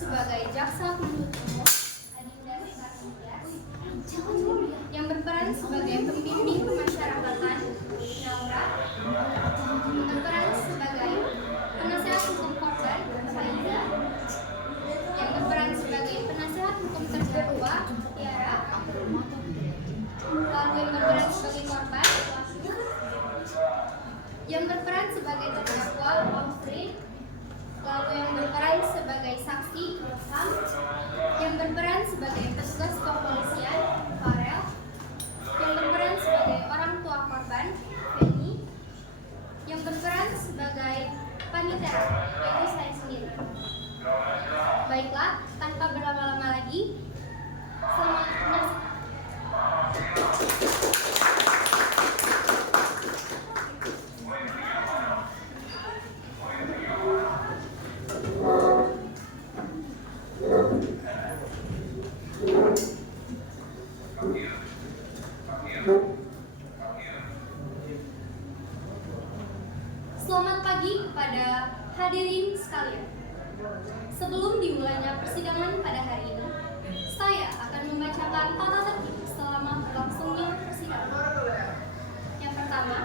sebagai jaksa penuntut umum Adinda Eka yang berperan sebagai pembimbing pemasyarakatan Naura, yang berperan sebagai penasehat hukum korban Faiza, yang berperan sebagai penasehat hukum terdakwa Tiara, lalu yang berperan sebagai korban Wahyu, yang berperan sebagai terdakwa Alfred, lalu yang berperan sebagai saksi Ilham, yang berperan sebagai petugas kepolisian Farel, yang berperan sebagai orang tua korban Feni, yang berperan sebagai panitera yaitu saya sendiri. Baiklah, tanpa berlama-lama lagi, selamat pagi kepada hadirin sekalian. Sebelum dimulainya persidangan pada hari ini, saya akan membacakan tata tertib selama berlangsungnya persidangan. Yang pertama,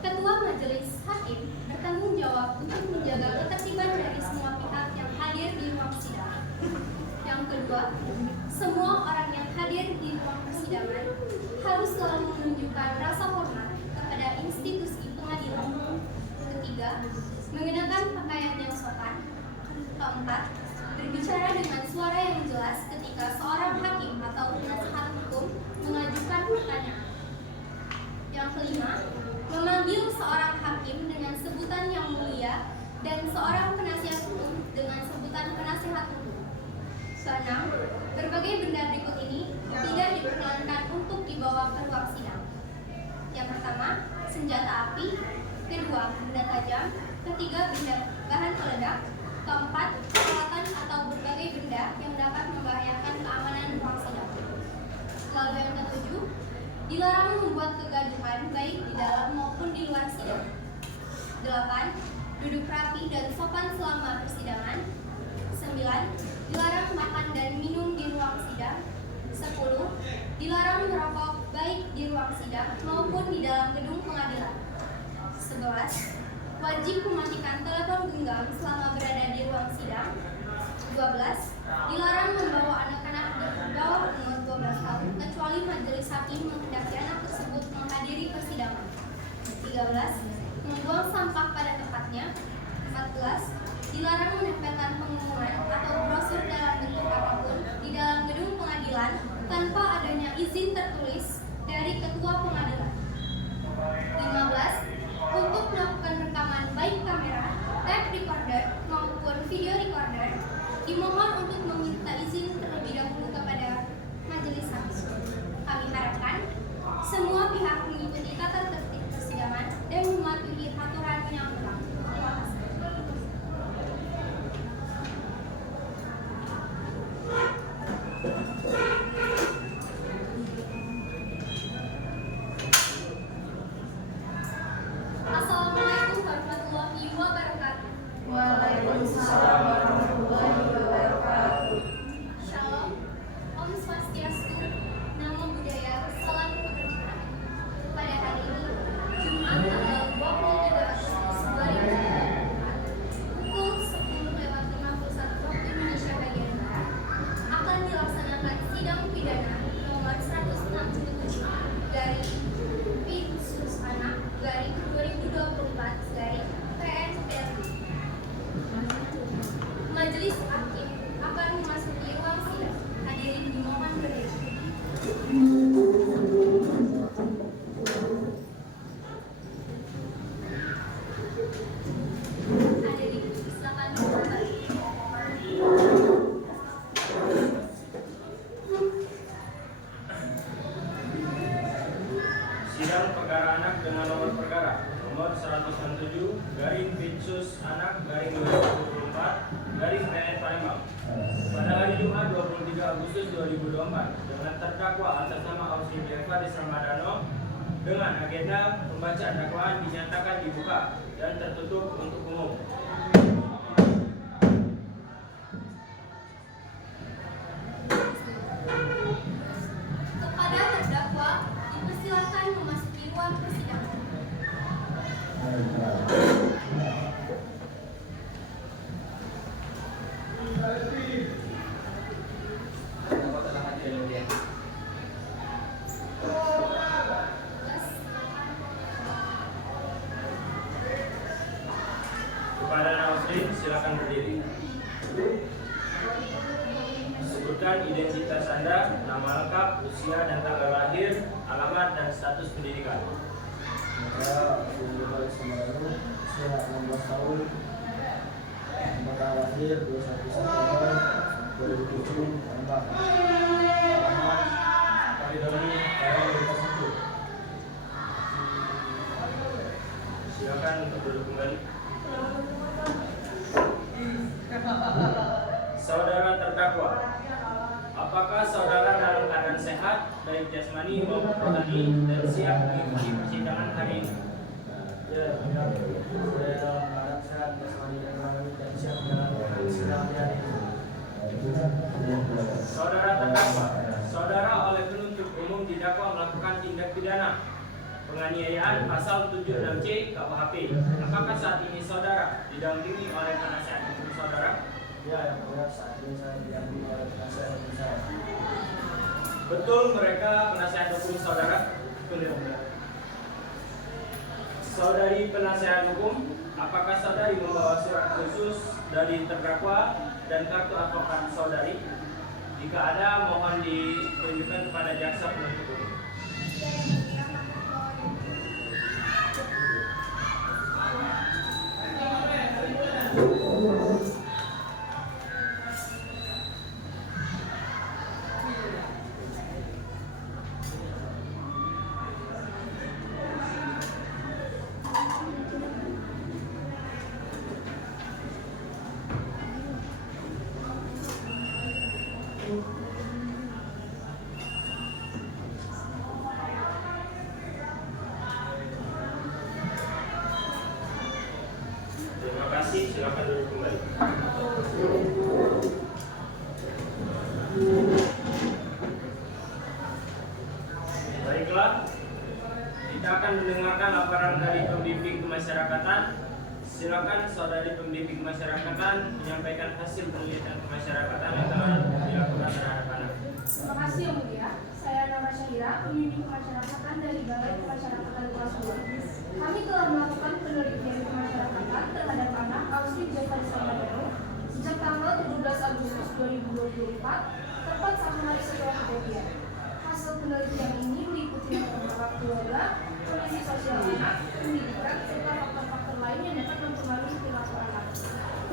Ketua Majelis Hakim bertanggung jawab untuk menjaga ketertiban dari semua pihak yang hadir di ruang sidang. Yang kedua, semua orang yang hadir di ruang persidangan harus selalu menunjukkan rasa hormat kepada institusi pengadilan. Ketiga, mengenakan pakaian yang sopan. Keempat, berbicara dengan suara yang jelas ketika seorang hakim atau penasehat hukum mengajukan pertanyaan. Yang kelima, memanggil seorang hakim dengan sebutan yang mulia dan seorang penasihat hukum dengan sebutan penasihat hukum. Keenam, berbagai benda berikut ini tidak diperkenankan untuk dibawa ke ruang sidang. Yang pertama, senjata api. Kedua, benda tajam. Ketiga, benda bahan peledak. Keempat, peralatan atau berbagai benda yang dapat membahayakan keamanan ruang sidang. Lalu yang ketujuh, dilarang membuat kegaduhan baik di dalam maupun di luar sidang. 8. Duduk rapi dan sopan selama persidangan. 9. Dilarang makan dan minum di ruang sidang. 10. Dilarang merokok baik di ruang sidang maupun di dalam gedung pengadilan. 11. Wajib mematikan telepon genggam selama berada di ruang sidang. 12. Dilarang membawa anak-anak di bawah umur 12 tahun kecuali majelis hakim menghendaki anak tersebut menghadiri persidangan. 13. Membuang sampah pada tempatnya. 14. Dilarang menempelkan pengumuman atau brosur dalam bentuk apapun di dalam gedung pengadilan tanpa adanya izin tertulis dari ketua pengadilan. 15. Untuk melakukan rekaman baik kamera, tape recorder maupun video recorder, dimohon untuk meminta izin terlebih dahulu kepada majelis hakim. Kami harapkan semua pihak mengikuti tata tertib persidangan dan mematuhi aturan yang berlaku. Terima kasih. Assalamualaikum warahmatullahi wabarakatuh. Waalaikumsalam warahmatullahi wabarakatuh. Shalom, Om Swastiastu, Namo Buddhaya, Salam Kebajikan. Pada hari ini, Jumat tanggal 23 Agustus 2024, pukul 10:51 waktu Indonesia bagian Barat, akan dilaksanakan sidang pidana nomor 167 dari Pinsus Anak garing 2024 garing PN/PRI. Majelis hakim akan memasuki ruang sidang. Hadirin dimohon berdiri. Hadirin silakan kembali. Sidang perkara anak dengan nomor perkara nomor 167 garing Pinsus Anak garing 2024 garing PN Palembang pada hari Jumat 23 Agustus 2024 dengan terdakwa atas nama Ausi Faris Ramadano dengan agenda pembacaan dakwaan dinyatakan dibuka dan tertutup untuk umum. Nasrin, silakan berdiri. Sebutkan identitas Anda, nama lengkap, usia dan tanggal lahir, alamat dan status pendidikan. Saya Abdul Samaru, usia 16 tahun, tanggal lahir 21 September 2007, Lembang. Alamat Kalidonia, Karang, Desa Satu. Silakan untuk duduk kembali. Saudara terdakwa, apakah saudara dalam keadaan sehat, baik jasmani maupun rohani, dan siap mengikuti persidangan hari ini? Ya, benar. Saya dalam keadaan sehat, jasmani dan rohani dan siap menjalani persidangan hari ini. Saudara terdakwa, saudara oleh penuntut umum didakwa melakukan tindak pidana penganiayaan pasal 76C KUHP. Apakah saat ini saudara didampingi oleh penasihat hukum saudara? Ya, yang mulia, saat ini saya didampingi oleh penasihat hukum saya. Betul mereka penasihat hukum saudara? Betul, yang mulia. Saudari penasihat hukum, apakah saudari membawa surat khusus dari terdakwa dan kartu advokat saudari? Jika ada, mohon ditunjukkan kepada jaksa penuntut umum. Terima kasih, silakan duduk kembali. Baiklah, kita akan mendengarkan laporan dari pembimbing kemasyarakatan. Silakan saudari pembimbing kemasyarakatan menyampaikan hasil penelitian kemasyarakatan yang telah dilakukan terhadap anak. Terima kasih Yang Mulia. Saya Nora Syahira, pembimbing kemasyarakatan dari Balai Kemasyarakatan kelas 2. Kami telah melakukan penelitian kemasyarakatan terhadap anak Ausri Jafar Samadero sejak tanggal 17 Agustus 2024, tepat 1 hari setelah kejadian. Hasil penelitian ini meliputi latar keluarga, kondisi sosial anak, pendidikan, serta faktor-faktor lain yang dapat mempengaruhi perilaku anak.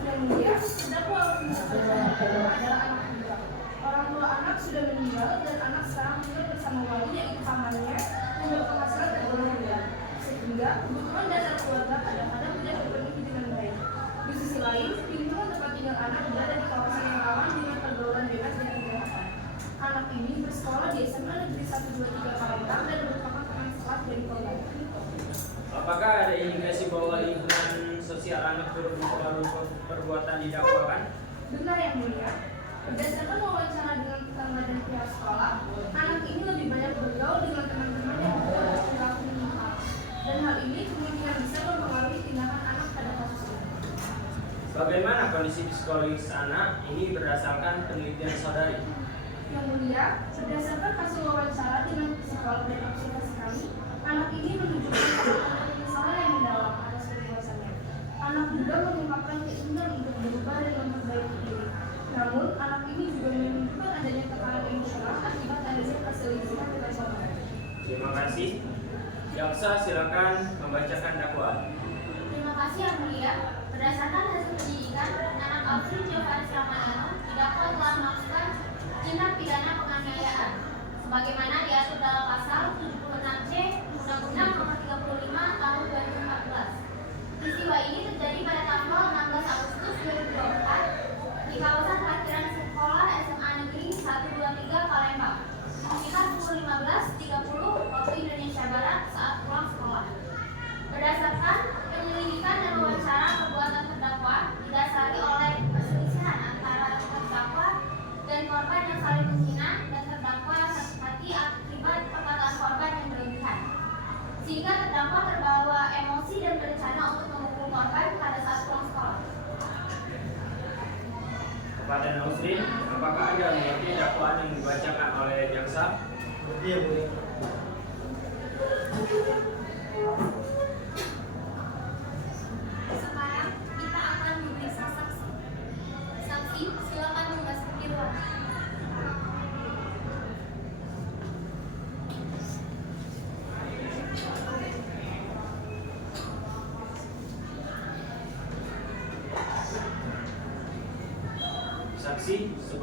Yang Mulia, terdakwa Ausri Jafar Samadero adalah anak tunggal. Orang tua anak sudah meninggal dan anak sekarang tinggal bersama wali yaitu pamannya yang berpenghasilan tergolong rendah, sehingga kebutuhan dasar keluarga kadang-kadang tidak terpenuhi dengan baik. Di sisi lain, lingkungan tempat tinggal anak berada di kawasan yang rawan dengan pergaulan bebas dan kejahatan. Anak ini bersekolah di SMA Negeri 123 Palembang dan merupakan teman sekelas dari korban. Apakah ada indikasi bahwa lingkungan sosial anak berpengaruh perbuatan didakwakan? Benar Yang Mulia. Berdasarkan wawancara dengan tetangga dan pihak sekolah, anak ini lebih banyak bergaul dengan teman-teman yang berperilaku menyimpang, dan hal ini kemungkinan bisa mempengaruhi tindakan anak pada kasus ini. Bagaimana kondisi psikologis anak ini berdasarkan penelitian saudari? Yang Mulia, berdasarkan hasil wawancara dengan psikolog dan observasi kami, anak ini menunjukkan penyesalan yang mendalam atas perbuatannya. Anak juga mengungkapkan keinginan untuk berubah dan memperbaiki diri. Namun, anak ini juga menunjukkan adanya tekanan emosional akibat adanya perselisihan dengan suami. Terima kasih. Jaksa silakan membacakan dakwaan. Terima kasih Yang Mulia. Berdasarkan hasil penyidikan, anak Ausri Jafar Samadero didakwa telah melakukan tindak pidana penganiayaan, sebagaimana diatur dalam pasal 76C Undang-Undang Nomor 35 Tahun 2014. Peristiwa ini terjadi pada tanggal 16 Agustus 2024 di kawasan parkiran sekolah SMA Negeri 123 Palembang, sekitar pukul 15.30 waktu Indonesia Barat saat pulang sekolah. Berdasarkan penyelidikan dan wawancara, perbuatan terdakwa didasari oleh perselisihan antara terdakwa dan korban yang saling menghina dan terdakwa yang sakit hati akibat perkataan korban yang berlebihan, sehingga terdakwa terbawa emosi dan berencana untuk memukul korban pada saat pulang sekolah. Kepada Nausrin, apakah Anda mengerti dakwaan yang dibacakan oleh jaksa? Iya, Bu. Sekarang kita akan memeriksa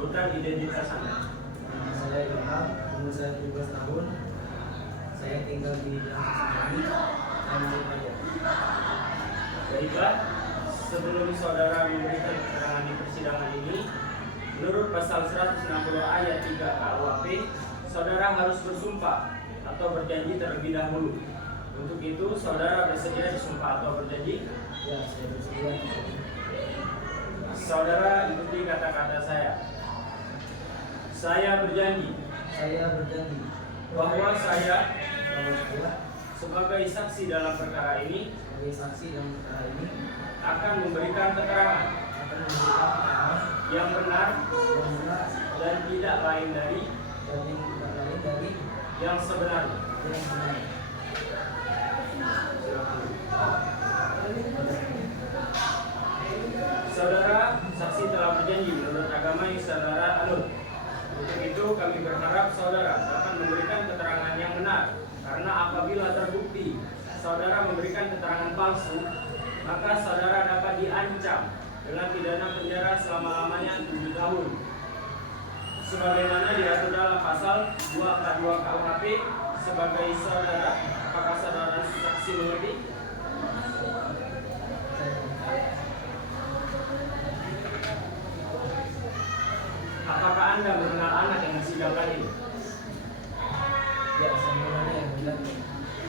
Sebutkan identitas Anda. Nama saya Ilham, umur saya 17 tahun. Saya tinggal di Jalan Sismani, Tanjung Priok. Baiklah, sebelum saudara memberikan keterangan di persidangan ini, menurut pasal 160 ayat 3 KUHP, saudara harus bersumpah atau berjanji terlebih dahulu. Untuk itu, saudara bersedia disumpah atau berjanji? Ya, saya bersedia. Saudara ikuti kata-kata saya. Saya berjanji Saya berjanji bahwa saya bahwa saya sebagai saksi dalam perkara ini sebagai saksi dalam perkara ini akan memberikan keterangan akan memberikan keterangan yang benar yang benar dan tidak lain dari dan yang tidak lain dari yang sebenarnya. yang benar. Saudara saksi telah berjanji menurut agama yang saudara anut. Untuk itu kami berharap saudara dapat memberikan keterangan yang benar, karena apabila terbukti saudara memberikan keterangan palsu, maka saudara dapat diancam dengan pidana penjara selama-lamanya 7 tahun. Sebagaimana diatur dalam pasal 242 KUHP. Sebagai saudara, apakah saudara saksi mengerti? Apakah Anda mengenal anak yang disidangkan ini? Ya, saya mengenai yang benar.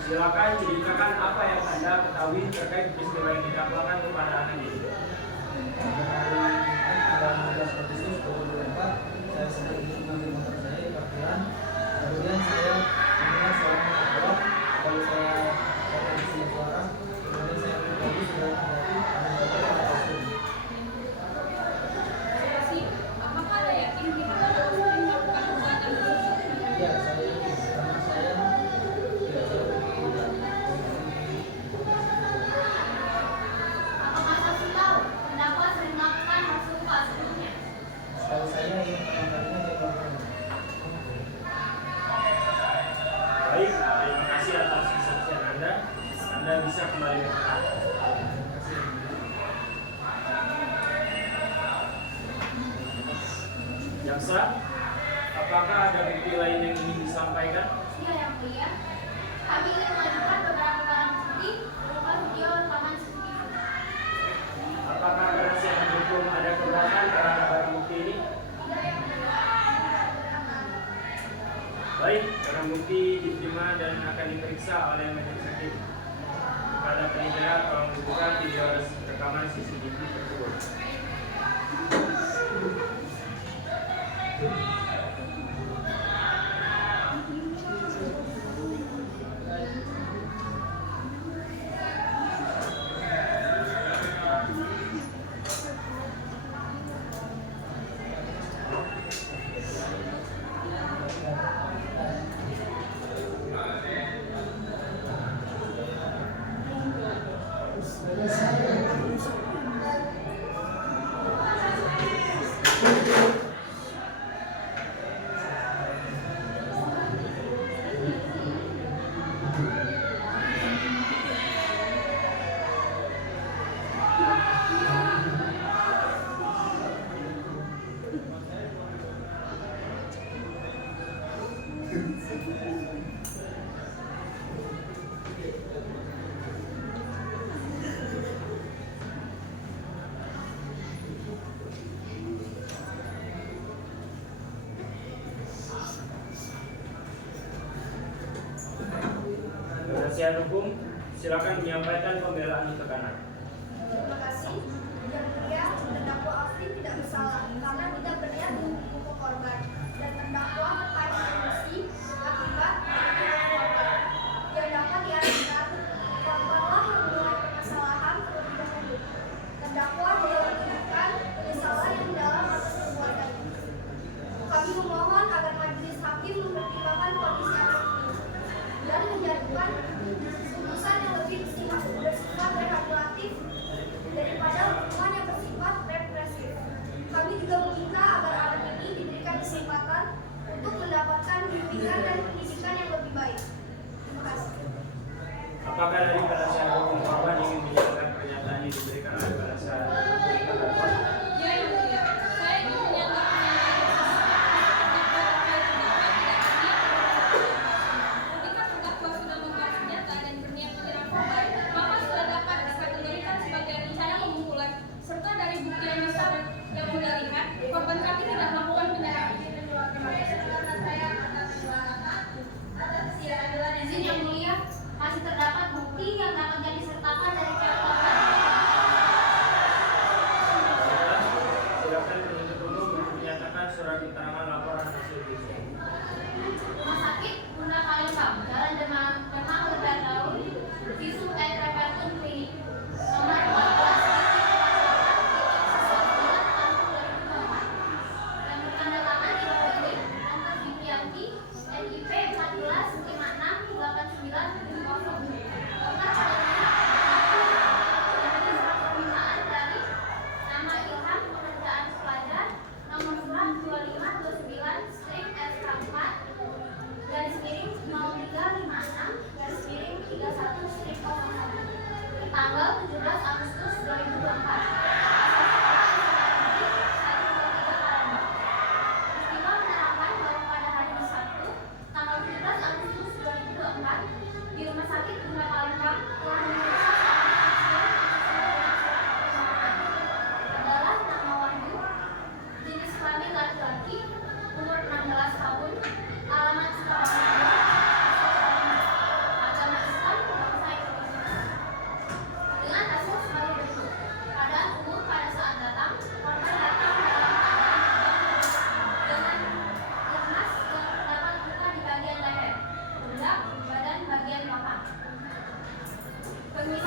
Silakan ceritakan apa yang Anda ketahui terkait peristiwa yang didakwakan kepada anak ini. Pada hari tanggal 16 Agustus 2024, saya sedang mengambil motor saya di parkiran. Kemudian saya mendengar suara terdakwa. Lalu saya isi suara. Kemudian saya kembali sudah terjadi karena saya langsung. Saksi, apakah Anda yakin kita harus melakukan perbuatan tersebut? Ya, saya yakin karena saya tidak tahu. Apakah saksi tahu terdakwa sering melakukan hal serupa sebelumnya? Setahu saya ini pertama kalinya dia melakukan. Baik, terima kasih atas kesaksian Anda. Anda bisa kembali ke tempat. Jaksa, apakah ada bukti lain yang ingin disampaikan? Iya yang mulia. Kami ingin mengajukan beberapa barang bukti berupa video rekaman CCTV. Apakah penasihat hukum ada keberatan terhadap barang bukti ini? Baik, barang bukti diterima dan akan diperiksa oleh majelis hakim. Kepada penelitian tolong buka video rekaman CCTV tersebut. Penasihat hukum, silakan menyampaikan pembelaan untuk anak. Terima kasih. Yang mulia, terdakwa Afri tidak bersalah karena tidak berniat membunuh korban dan terdakwa terkait emosi akibat kematian korban. Yang dapat diartikan korbanlah yang memulai permasalahan terlebih dahulu. Terdakwa tidak menunjukkan penyesalan yang dalam atas perbuatannya. Kami memohon agar majelis hakim mempertimbangkan kondisi anak ini dan menjatuhkan putusan yang lebih bersifat rehabilitatif daripada hukuman yang bersifat represif. Kami juga meminta agar anak ini diberikan kesempatan untuk mendapatkan bimbingan dan pendidikan yang lebih baik. Terima kasih. Apakah dari penasihat hukum korban ingin menyampaikan pernyataan yang diberikan oleh penasihat hukum terdakwa? Ya, yang mulia. Saya ingin menyatakan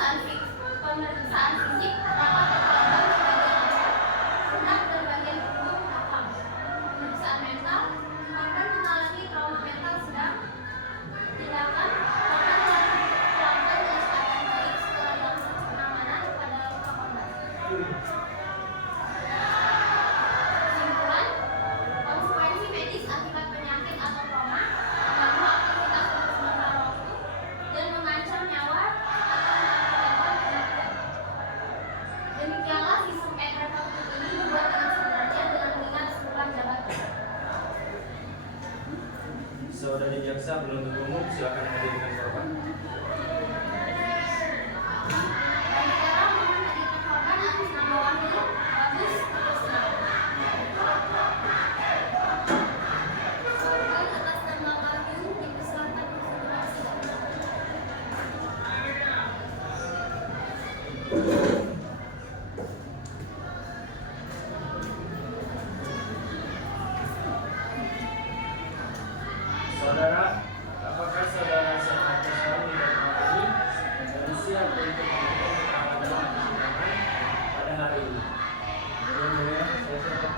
pemeriksaan fisik terdapat kekurangan di bagian leher, pundak dan bagian punggung belakang. Pemeriksaan mental, korban mengalami trauma mental sedang. Tindakan, korban telah dipulangkan dengan keadaan baik setelah dilakukan penanganan pada luka korban. Kesimpulan, konsekuensi medis akibat penyakit atau trauma mengganggu aktivitas untuk sementara waktu dan mengancam nyawa atau mengakibatkan kematian. Demikianlah sistem ekrepatif ini dibuat dengan sebenarnya dengan mengingat sejumlah jabatan. Saudari jaksa penuntut umum, silakan hadirkan korban. Bagi sekarang mohon hadirkan korban atas nama Wahyu Bagus Kusna. Korban atas nama Wahyu dipersilakan untuk persidangan. Saudara, apakah saudara sehat sekali dan ini dan siap untuk memberikan keterangan dalam persidangan pada hari ini? Yang mulia, saya siap.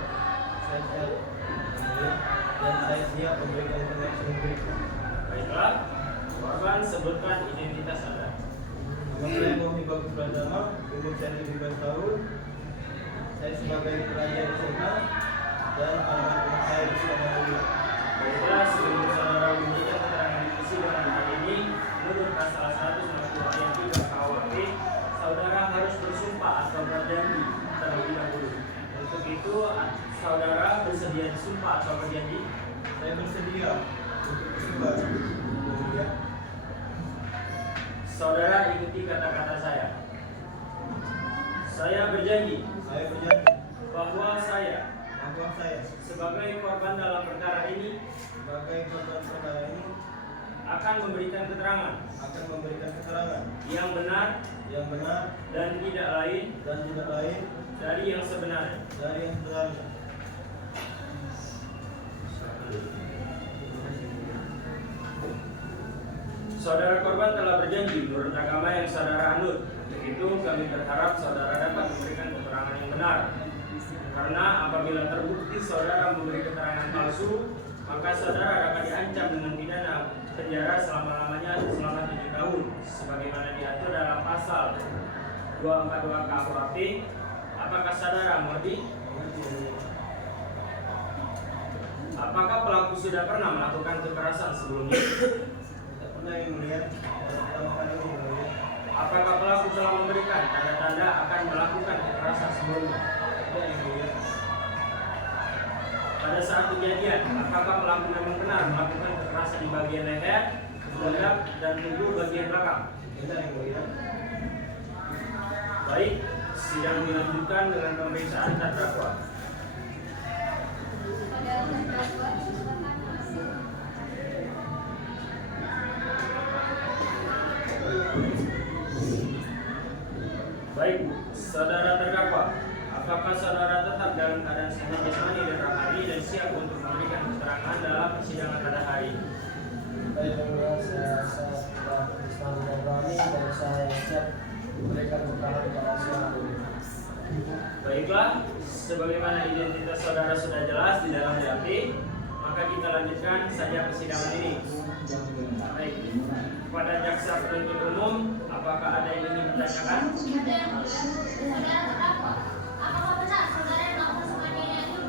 Yang mulia, dan saya siap memberikan informasi berikut. Baiklah, korban sebutkan identitas Anda. Nama saya Muhammad Bagus Pratama, umur saya 17 tahun. Saya sebagai pelajar SMA dan alamat rumah saya di Surabaya. Baiklah, sebelum saudara memberikan keterangan di persidangan hari ini, menurut pasal 162 ayat 3 KUHP, saudara harus bersumpah atau berjanji terlebih dahulu. Untuk itu, saudara bersedia disumpah atau berjanji? Saya bersedia untuk bersumpah. Yang mulia, Saudara ikuti kata-kata saya. Saya berjanji saya berjanji bahwa saya bahwa saya sebagai korban dalam perkara ini sebagai korban perkara ini akan memberikan keterangan akan memberikan keterangan yang benar yang benar dan tidak lain dan tidak lain dari yang sebenarnya. dari yang sebenarnya. Saudara korban telah berjanji menurut agama yang saudara anut. Untuk itu kami berharap saudara dapat memberikan keterangan yang benar. Karena apabila terbukti saudara memberi keterangan palsu, maka saudara dapat diancam dengan pidana penjara selama-lamanya selama 7 tahun sebagaimana diatur dalam pasal 242 KUHP. Apakah saudara mengerti? Apakah pelaku sudah pernah melakukan kekerasan sebelumnya? Tidak pernah, yang mulia. Pertama kali ini, yang mulia. Apakah pelaku telah memberikan tanda-tanda akan melakukan kekerasan sebelumnya? Tidak, yang mulia. Pada saat kejadian, apakah pelaku memang benar melakukan kekerasan di bagian leher, pundak, dan tubuh bagian belakang? Tidak, yang mulia. Baik, sidang dilanjutkan dengan pemeriksaan terdakwa. Pada terdakwa silakan hasil. Baik, saudara terdakwa, apakah saudara tetap dalam keadaan sehat jasmani dan rohani dan siap untuk memberikan keterangan dalam persidangan pada hari ini? Baik, yang mulia, saya telah Islam dan Rohani dan saya siap memberikan keterangan pada siang hari ini. Baiklah, sebagaimana identitas saudara sudah jelas di dalam BAP, maka kita lanjutkan saja persidangan ini. Baik, kepada jaksa penuntut umum, apakah ada yang ingin ditanyakan? Ada yang mulia, saudara terdakwa, apakah benar saudara yang melakukan penganiayaan itu?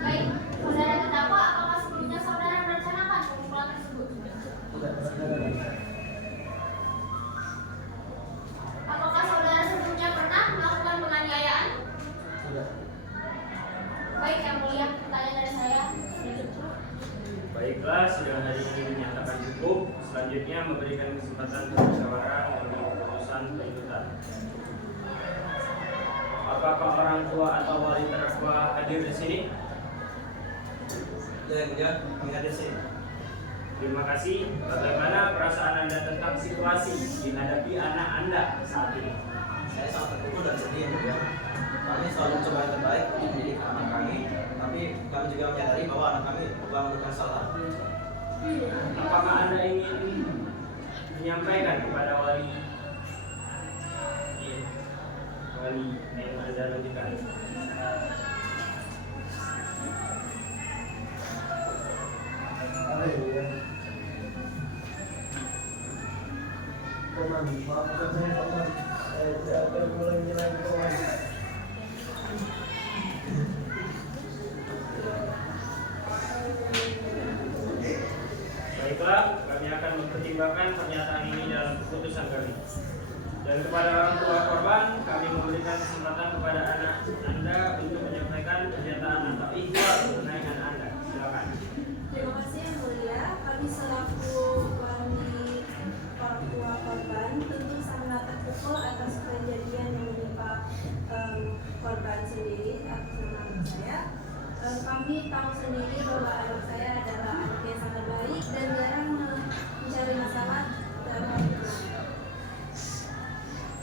Baik, saudara terdakwa, apakah sebelumnya saudara merencanakan pemukulan tersebut? Tidak pernah. Apakah saudara sebelumnya pernah melakukan penganiayaan? Tidak. Baik, yang mulia, pertanyaan dari saya sudah cukup. Baiklah, sidang hari ini dinyatakan cukup. Selanjutnya memberikan kesempatan bermusyawarah mengenai keputusan tuntutan. Apakah orang tua atau wali terdakwa hadir di sini? Ya, yang mulia, kami hadir sini. Terima kasih. Bagaimana perasaan Anda tentang situasi dihadapi anak Anda saat ini? Saya sangat terpukul dan sedih, yang mulia. Kami selalu mencoba yang terbaik untuk mendidik anak kami, tapi kami juga menyadari bahwa anak kami telah melakukan kesalahan. Apakah Anda ingin menyampaikan kepada wali yang Anda nantikan. Maafkan saya, Paman. Saya tidak akan mengulangi lagi, Paman. Baiklah, kami akan mempertimbangkan pernyataan ini dalam keputusan kami. Dan kepada orang tua korban, kami memberikan kesempatan kepada anak Anda untuk menyampaikan pernyataan atau ikhwal mengenai anak Anda. Silakan. Terima kasih Yang Mulia. Kami selaku wali orang tua korban tentu sangat terpukul atas kejadian yang menimpa korban sendiri atas nama anak saya. Kami tahu sendiri bahwa anak saya adalah anak yang sangat baik dan jarang mencari masalah dalam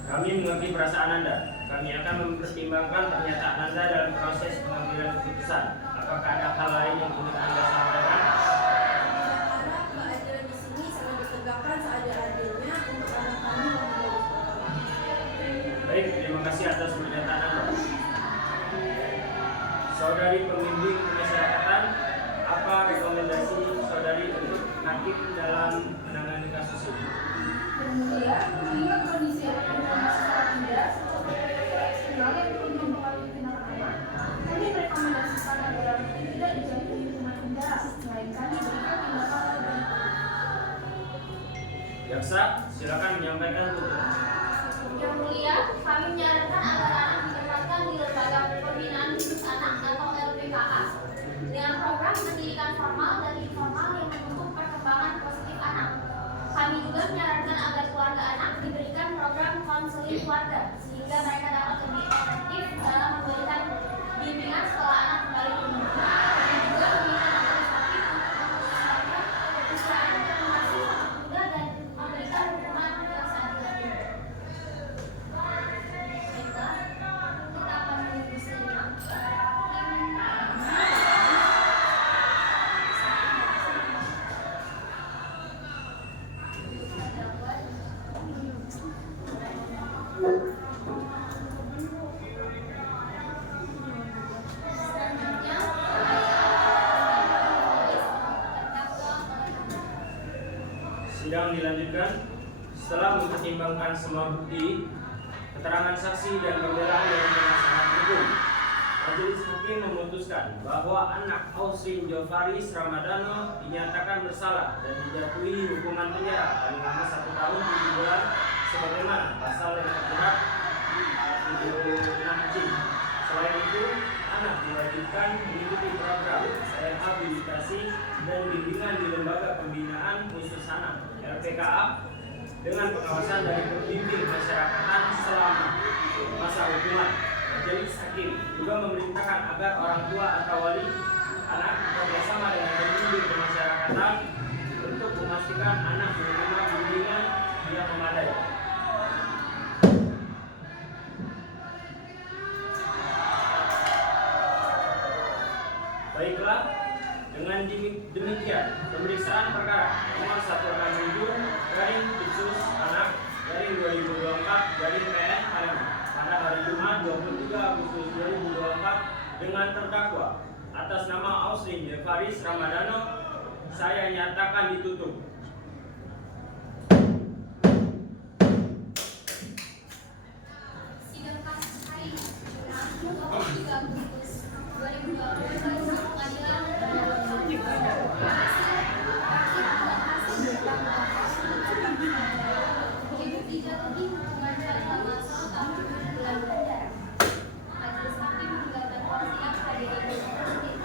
Kami mengerti perasaan Anda. Kami akan mempertimbangkan pernyataan Anda dalam proses pengambilan keputusan. Apakah ada hal lain yang ingin Anda sampaikan? harap keadilan di sini sangat ditegakkan seadil-adilnya untuk anak kami yang menjadi korban. Baik, terima kasih atas pernyataan Anda. Saudari pembimbing kemasyarakatan, apa rekomendasi saudari untuk hakim dalam menangani kasus ini? Yang Mulia, mengingat kondisi anak yang masih sangat muda serta eksternal yang belum mempengaruhi tindakan anak, kami merekomendasikan agar anak ini tidak dijatuhi hukuman penjara, melainkan diberikan tindakan lebih. Jaksa, silakan menyampaikan tuntutan. Yang Mulia, kami menyarankan agar anak ditempatkan di lembaga pembinaan khusus anak atau LPKA dengan program pendidikan formal dan informal yang mendukung perkembangan positif anak. Kami juga menyarankan agar keluarga anak diberikan program konseling keluarga sehingga mereka dapat lebih efektif dalam memberikan bimbingan setelah anak kembali ke rumah. Kami juga meminta majelis hakim untuk memutuskan usia anak yang masih sangat muda dan memberikan hukuman yang seadil-adilnya. Baiklah, kita akan menunggu sejenak. Selanjutnya, Sidang dilanjutkan. Setelah mempertimbangkan semua bukti, keterangan saksi dan pembelaan dari penasehat hukum, majelis hakim memutuskan bahwa anak Ausrin Jovaris Ramadhano dinyatakan bersalah dan dijatuhi hukuman penjara paling lama 1 tahun 7 bulan sebagaimana pasal yang terjerat di 76 J. Selain itu, anak diwajibkan mengikuti program rehabilitasi dan bimbingan di lembaga pembinaan khusus anak LPKA dengan pengawasan dari pembimbing masyarakatan selama masa hukuman. Majelis hakim juga memerintahkan agar orang tua atau wali anak bekerjasama dengan pembimbing kemasyarakatan untuk memastikan anak menerima bimbingan yang memadai. Baiklah, dengan demikian pemeriksaan perkara nomor 187/Pitsus-Anak/2024/PN Palembang pada hari Jumat 23 Agustus 2024 dengan terdakwa atas nama Ausrin Jovaris Ramadhano saya nyatakan ditutup. Sidang kasus hari ini, Jumat 23 Agustus 2024 Pengadilan Ibu dijatuhi hukuman paling lama 1 tahun 7 bulan penjara. Majelis hakim juga berwasiat hadirin sekalian.